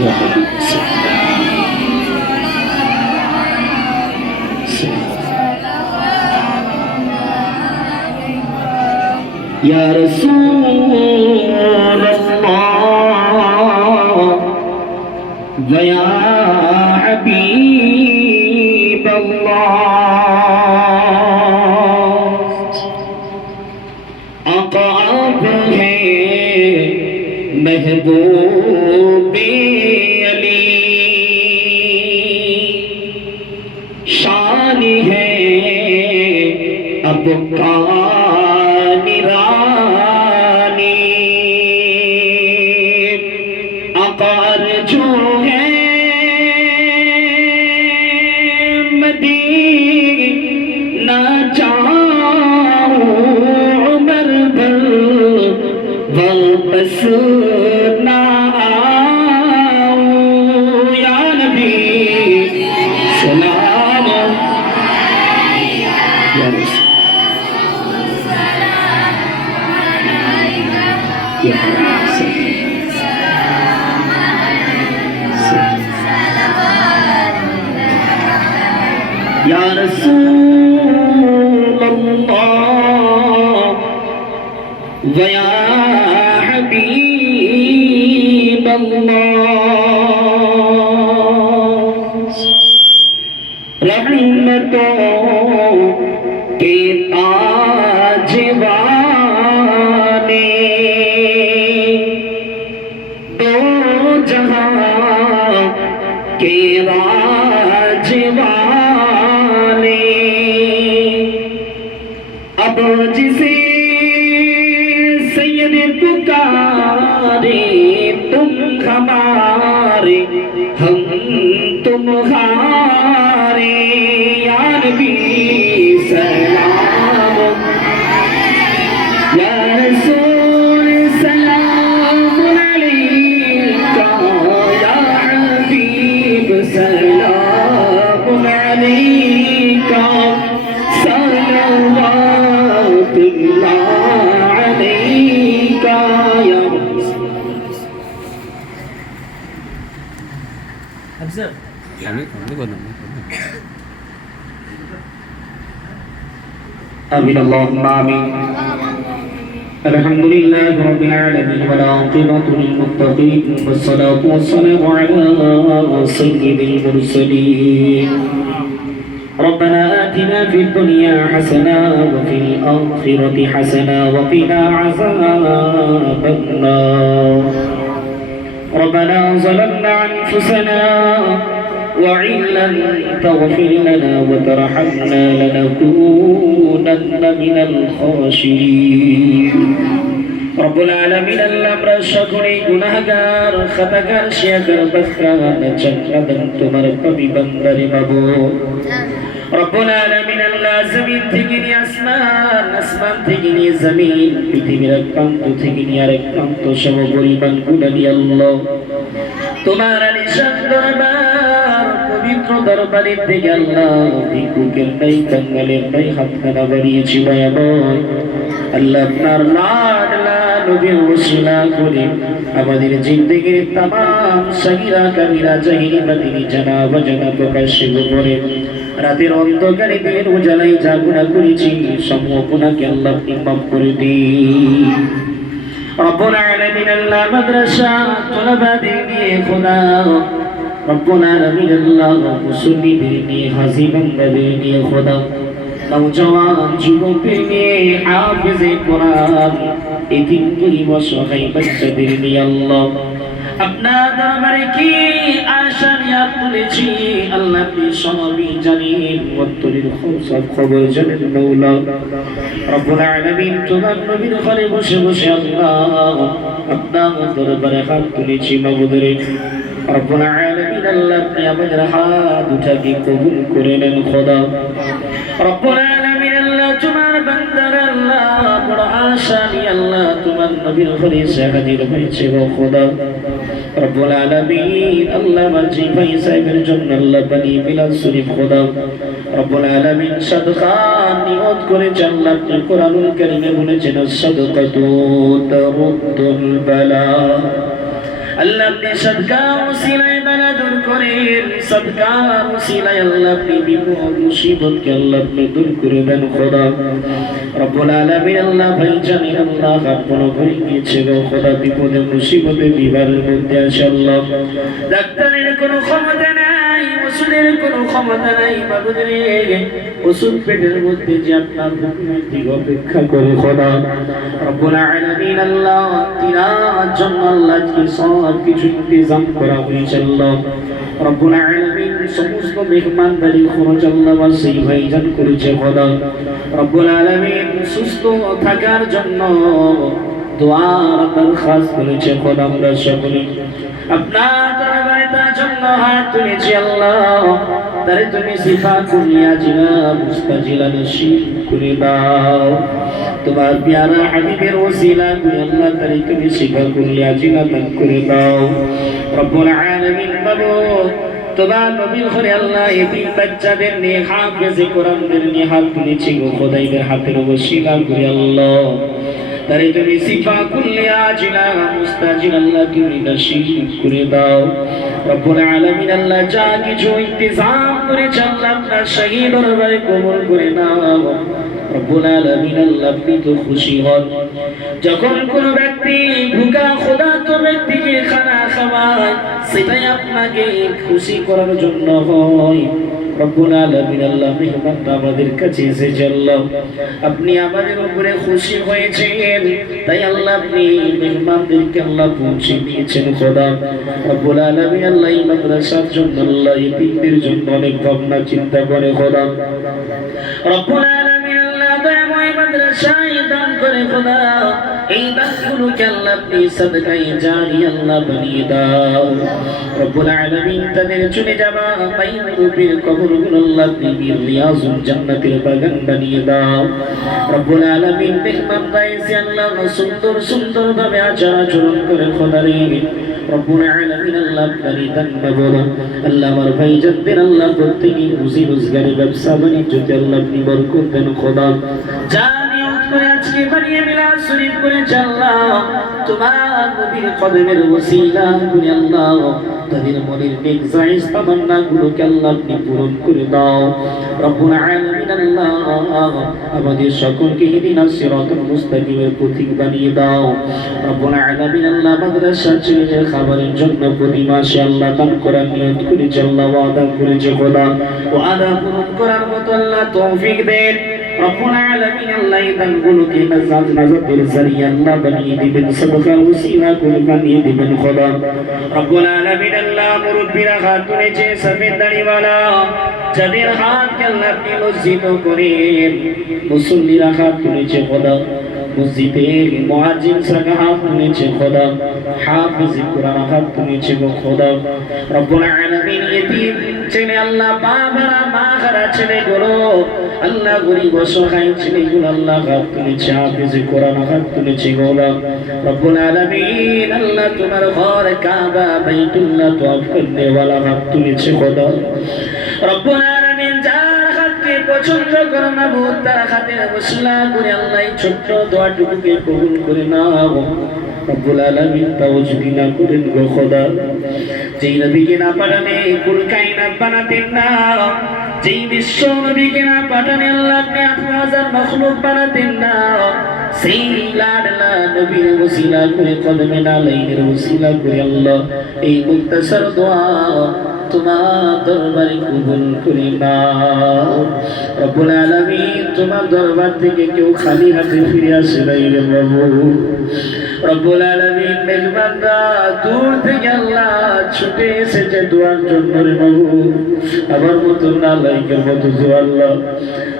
يا حبيبي يا رسول الله ويا حبيب الله آقا آپ ہیں محبوب علی شان ہے اب کا वापस ना आऊं या नबी सलाम या रसूल या रसूल अल्लाह वया حبيب الله रहमतों के ताज वाले दो जहां के राज वाले अब जिसे सैयद पुकारे तुम हमारे हम तुम्हारे या नबी सलाम या रसूल सलाम अलैका या हबीब सलाम अलैका सल्लल्लाहु آمين اللهم آمين الحمد لله رب العالمين والعاقبة للمتقين والصلاة والسلام على سيد المرسلين ربنا آتنا في الدنيا حسنة وفي الآخرة حسنة وقنا عذاب النار ربنا ظلمنا أنفسنا وإن لم تغفر لنا وترحمنا لنكونن من الخاسرين رب العالمين আমরা সকলেই গুনাহগার খাতাকার শিয়াকার বাদকার জান্নাত তোমার কবি বান্দারে মাবুদ রব্বুল আলামিন আল্লাহ জমিন থেকে নিয়ে আসমান আসমান থেকে নিয়ে জমিন পৃথিবীর এক প্রান্ত থেকে নিয়ে আরেক প্রান্ত সম পরিমাণ গুনাহ দিয়ে আল্লাহ তোমার নিশান দরবার পবিত্র দরবারের থেকে আল্লাহ ভিক্ষুকের নাই কাঙ্গালের নাই হাতখানা বাড়িয়েছি দয়াময় আল্লাহ আপনার লাড নবীর ওসিলা করে আমাদের জিন্দেগির तमाम সগীরা কবিরা জাহিরি বাতিনি জানাব জানা প্রকাশ্যে গোপনে রাতের অন্ধকারে দিনের উজালাই যা গুনাহ করেছি সমূহ গুনাহকে আল্লাহ আপনি মাফ করে দিন রব্বুল আলামিন আল্লাহ মাদ্রাসা তলাবাদের নিয়ে খোদা রব্বুল আলামিন আল্লাহ মুসল্লিদের নিয়ে হাজী বান্দাদের নিয়ে খোদা নওজওয়ান যুবকদের নিয়ে হাফেজে কোরআন এতিম গরিব অসহায় বাচ্চাদের নিয়ে আল্লাহ আপনার দরবারে কি আশা নিয়ে তুলেছি আল্লাহ আপনি সবই জানেন অন্তরের সব খবর জানেন মাওলা রব্বুল আলামিন তোমার নবীর ঘরে বসে বসে আল্লাহ আপনার দরবারে হাত তুলেছি মাবুদরে রব্বুল আলামিন আল্লাহ আপনি আমাদের হাত উঠাকে কবুল করে নেন খোদা রব্বুল আলামিন আল্লাহ তোমার বান্দার আল্লাহ বড় আশা নিয়ে আল্লাহ তোমার নবীর ঘরে এসে হাজির হয়েছে ও খোদা রব্বুল আলামিন আল্লাহ মাঝি ভাই সাহেবের জন্য আল্লাহ বলি মিলাদ শরীফ খোদা রব্বুল আলামিন সাদকা নিয়ত করেছে আল্লাহ আপনি কোরআনুল কারীমে বলেছেন সাদকাতু তারুদ্দুল বালা আল্লাহ আপনি সদকা ওসিলায় বালা দূর করেন, সদকা ওসিলায় আল্লাহ আপনি বিপদ মুসিবতকে আল্লাহ আপনি দূর করে দেন খোদা। রব্বুল আলামিন আল্লাহ ভাইজানের আল্লাহ হাত বড় করে গিয়েছে গো খোদা, বিপদে মুসিবতে বিবারের মধ্যে আছে আল্লাহ। ডাক্তারের কোনো ক্ষমতা নাই, ওষুধের কোনো ক্ষমতা নাই বাবুদের, ওষুধ পেটের মধ্যে যে আপনার হুকুমের দিকে অপেক্ষা করে খোদা। রব্বুল আলামিন আল্লাহ তিনার জন্য আল্লাহ কি সব কিছু ইন্তজাম করা হয়েছে আল্লাহ। রব্বুল আলামিন সমস্ত মেহমানদারি খরচ আল্লাহ ওয়াসি ভাইজান করেছে খোদা। রব্বুল আলামিন সুস্থ থাকার জন্য দোয়ার দরখাস্ত করেছে খোদা। আমরা সকলে আপনার দরবারে তার জন্য হাত তুলেছি আল্লাহ, তারে তুমি শিফা কুলিয়া জিলা মুস্তাজিলা নসিব করে দাও। তোমার প্যারা হাবিবের ওসিলা করে আল্লাহ তারে তুমি শিফা কুলিয়া জিলা দান করে দাও। রব্বুল আলামিন বাবু তোমার নবীর ঘরে আল্লাহ এতিম বাচ্চাদের নিয়ে হাফেজে কোরআনদের নিয়ে হাত তুলেছি গো খোদাইদের হাতের ওসিলা করে আল্লাহ তারে তুমি শিফা কুলিয়া জিলা মুস্তাজিলা আল্লাহ তুমি নসিব করে দাও। রব্বুল আলামিন আল্লাহ যা কিছু ইন্তজাম করেছে আল্লাহ আপনার শাহী দরবারে কবুল করে নাও। রব্বুল আলামিন আল্লাহ আপনি তো খুশি হন যখন কোন ব্যক্তি ভুকা ক্ষুধার্ত ব্যক্তিকে খানা খাওয়ায়, সেটাই আপনাকে খুশি করার জন্য হয়। রব্বুল আলামিন আল্লাহ মেহমানটা আমাদের কাছে এসেছে আল্লাহ, আপনি আমাদের উপরে খুশি হয়েছেন, তাই আল্লাহ আপনি মেহমানদেরকে আল্লাহ পৌঁছে দিয়েছেন খোদা। রব্বুল আলামিন আল্লাহ এই মাদ্রাসার জন্য আল্লাহ এতিমদের জন্য অনেক ভাবনা চিন্তা করে খোদা। রব্বুল আলামিন আল্লাহ দয়াময় মাদ্রাসায় দান করে খোদা, এই দানগুলোকে আল্লাহ আপনি সাদকায়ে জারিয়া আল্লাহ বানিয়ে দাও। রব্বুল আলামিন তাদের চলে যাওয়া মাইয়ুবের কবরগুলো আল্লাহ আপনি রিয়াজুল জান্নাতের বাগান বানিয়ে দাও। রব্বুল আলামিন মেহমানরা এসে আল্লাহ সুন্দর সুন্দর ভাবে আচরণ করে খোদা রে। রব্বুল আলামিন আল্লাহ আপনারই দান মাবরুর আল্লাহ আমার ভাইজানদের আল্লাহ প্রত্যেকই রুজি রোজগারে ব্যবসা বাণিজ্যতে আল্লাহ আপনি বরকত দেন খোদা। যা নিয়ত করে আজকে বানিয়ে মিলাদ শরীফ করে আল্লাহ তোমার নবীর কদমের ওসিলা করে আল্লাহ তাদের মনের নেক জায়েজ তামান্না গুলোকে আল্লাহ আপনি পূরণ করে দাও। রব্বুল আলামিন আল্লাহ আমাদের সকলকে ইহদিনাস সিরাতাল মুস্তাকিমের পথিক বানিয়ে দাও। রব্বুল আলামিন আল্লাহ মাদ্রাসা ছেলেদের খাবারের জন্য প্রতি মাসে আল্লাহ দান করার নিয়ত করেছে আল্লাহ, ওয়াদা করেছে খোদা, ওয়াদা পূরণ করার মতো আল্লাহ তৌফিক দেন। রব্বুল আলামিন আল্লাহ এই দানগুলোকে নাজাতের জারিয়া আল্লাহ বানিয়ে দিবেন, সাদকা ওসিলা করে বানিয়ে দিবেন খোদা। রব্বুল আলামিন আল্লাহ মুরব্বিরা হাত তুলেছে সফেদ দাড়িওয়ালা, যাদের হাতকে আল্লাহ আপনি লজ্জিত করেন, মুসল্লিরা হাত তুলেছে খোদা, মসজিদের মুয়াজ্জিন সারা হাত তুলেছে খোদা, হাফেজ কোরআন হাত তুলেছে গো খোদা। রব্বুল আলামিন ইতিম ছেলে আল্লাহ বাবারা মা হারা ছেলেগুলো আল্লাহ গরিব অসহায় ছেলেগুলো আল্লাহ হাত তুলেছে, হাফেজ কোরআন হাত তুলেছে খোদা। রব্বুল আলামিন আল্লাহ তোমার ঘর কাবা বাইতুল্লাহ তওয়াফ করনে ওয়ালা হাত তুলেছে খোদা। রব্বুল আলামিন যার হাতকে পছন্দ করো মাবুদ তার হাতের ওসিলা করে আল্লাহ এই ছোট্ট দোয়াটুকুকে কবুল করে নাও। রব্বুল আলামিন তাওজবি না করেন গো খোদা, যেই নবীকে না পাঠানে কুল কায়নাত বানাতেন না, যেই বিশ্ব নবীকে না পাঠানে আল্লাহ আপনি 8000 মাখলুক বানাতেন না, সেই লাডলা নবীর ওসিলা করে কদমে নালাইনের ওসিলা করে আল্লাহ এই মুক্তাসার দোয়া তোমার দরবারে কবুল করে নাও। রব্বুল আলামিন তোমার দরবার থেকে কেউ খালি হাতে ফিরে আসে নাই রে বাবু। রব্বুল আলামিন মেহমানরা দূর থেকে আল্লাহ ছুটে এসেছে দোয়ার জন্য রে বাবু, আমার মতো নালাইকের মতো দোয়া আল্লাহ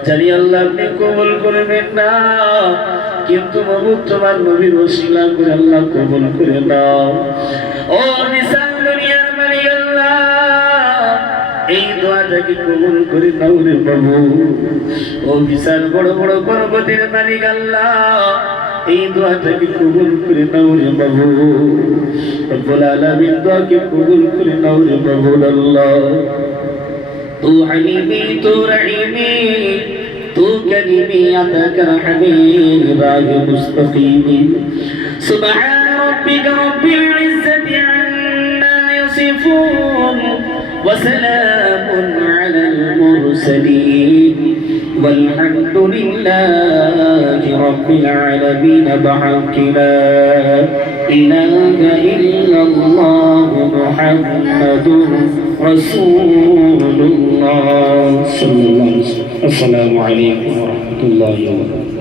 জানি আল্লাহ আপনি কবুল করবেন না, কিন্তু বাবু তোমার নবীর ওসিলা করে আল্লাহ কবুল করে নাও। ও বিশাল দুনিয়ার মালিক আল্লাহ এই দোয়াটাকে কবুল করে নাও রে বাবু। ও বিশাল বড় বড় পর্বতের মালিক আল্লাহ এই দোয়াটাকে কবুল করে নাও রে বাবু। রব্বুল আলামিন দোয়াকে কবুল করে নাও রে বাবু আল্লাহ। তু হালিমি তু রহিমি তু করিমি আতাকা হাবিব রাহ মুস্তাকিম সুবহান রাব্বিকা রাব্বিল ইজ্জাতি يصفون وسلام على المرسلين والحمد لله رب العالمين بحق لا إله إلا الله محمد رسول الله صلى الله عليه وسلم. السلام عليكم ورحمة الله وبركاته.